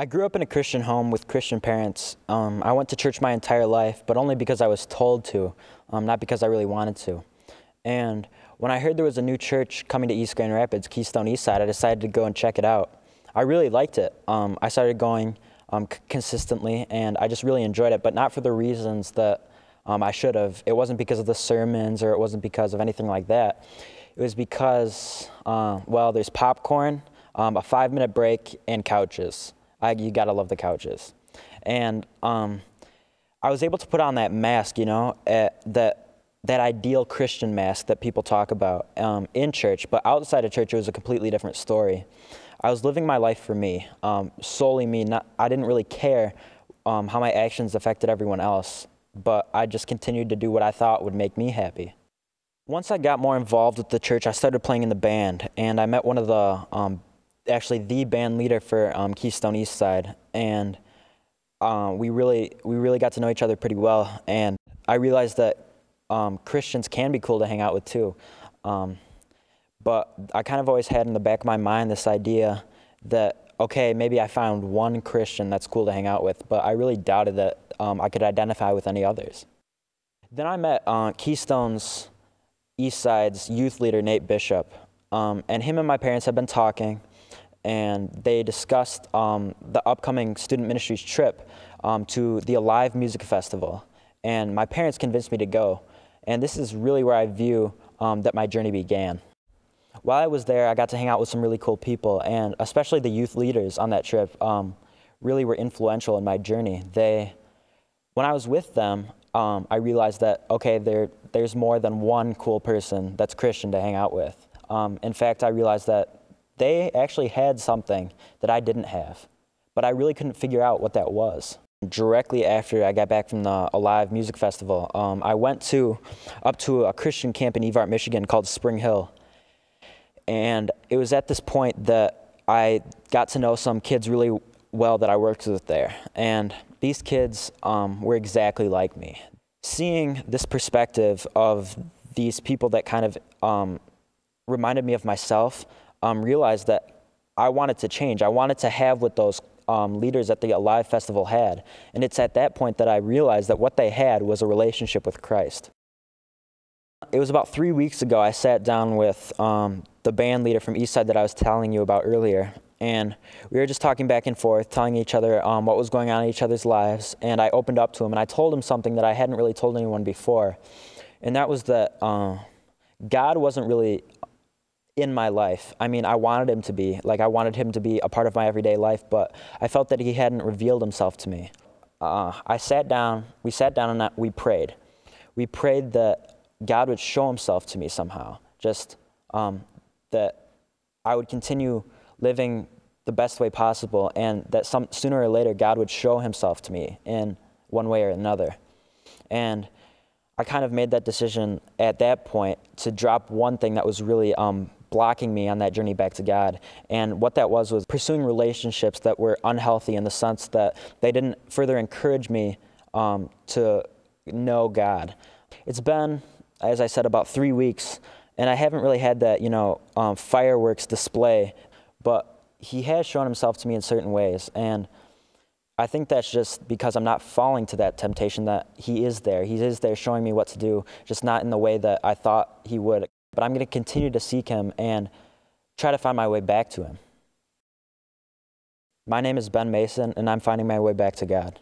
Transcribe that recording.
I grew up in a Christian home with Christian parents. I went to church my entire life, but only because I was told to, not because I really wanted to. And when I heard there was a new church coming to East Grand Rapids, Keystone Eastside, I decided to go and check it out. I really liked it. I started going consistently, and I just really enjoyed it, but not for the reasons that I should have. It wasn't because of the sermons, or it wasn't because of anything like that. It was because, well, there's popcorn, a 5-minute break, and couches. You gotta love the couches. And I was able to put on that mask, you know, that ideal Christian mask that people talk about in church, but outside of church it was a completely different story. I was living my life for me, solely me. I didn't really care how my actions affected everyone else, but I just continued to do what I thought would make me happy. Once I got more involved with the church, I started playing in the band, and I met one of the actually the band leader for Keystone Eastside, and we really got to know each other pretty well, and I realized that Christians can be cool to hang out with too. But I kind of always had in the back of my mind this idea that, okay, maybe I found one Christian that's cool to hang out with, but I really doubted that I could identify with any others. Then I met Keystone's Eastside's youth leader, Nate Bishop, and him and my parents had been talking, and they discussed the upcoming student ministries trip to the Alive Music Festival, and my parents convinced me to go, and this is really where I view that my journey began. While I was there, I got to hang out with some really cool people, and especially the youth leaders on that trip really were influential in my journey. When I was with them, I realized that, okay, there's more than one cool person that's Christian to hang out with. In fact, I realized that they actually had something that I didn't have, but I really couldn't figure out what that was. Directly after I got back from the Alive Music Festival, I went up to a Christian camp in Evart, Michigan called Spring Hill. And it was at this point that I got to know some kids really well that I worked with there. And these kids were exactly like me. Seeing this perspective of these people that kind of reminded me of myself, realized that I wanted to change. I wanted to have what those leaders at the Alive Festival had. And it's at that point that I realized that what they had was a relationship with Christ. It was about 3 weeks ago I sat down with the band leader from Eastside that I was telling you about earlier. And we were just talking back and forth, telling each other what was going on in each other's lives. And I opened up to him and I told him something that I hadn't really told anyone before. And that was that God wasn't really in my life. I mean, I wanted him to be. Like, I wanted him to be a part of my everyday life, but I felt that he hadn't revealed himself to me. We sat down and we prayed. We prayed that God would show himself to me somehow, just that I would continue living the best way possible, and that sooner or later God would show himself to me in one way or another. And I kind of made that decision at that point to drop one thing that was really blocking me on that journey back to God. And what that was pursuing relationships that were unhealthy in the sense that they didn't further encourage me to know God. It's been, as I said, about 3 weeks, and I haven't really had that, fireworks display, but he has shown himself to me in certain ways. And I think that's just because I'm not falling to that temptation, that he is there. He is there showing me what to do, just not in the way that I thought he would. But I'm going to continue to seek him and try to find my way back to him. My name is Ben Mason, and I'm finding my way back to God.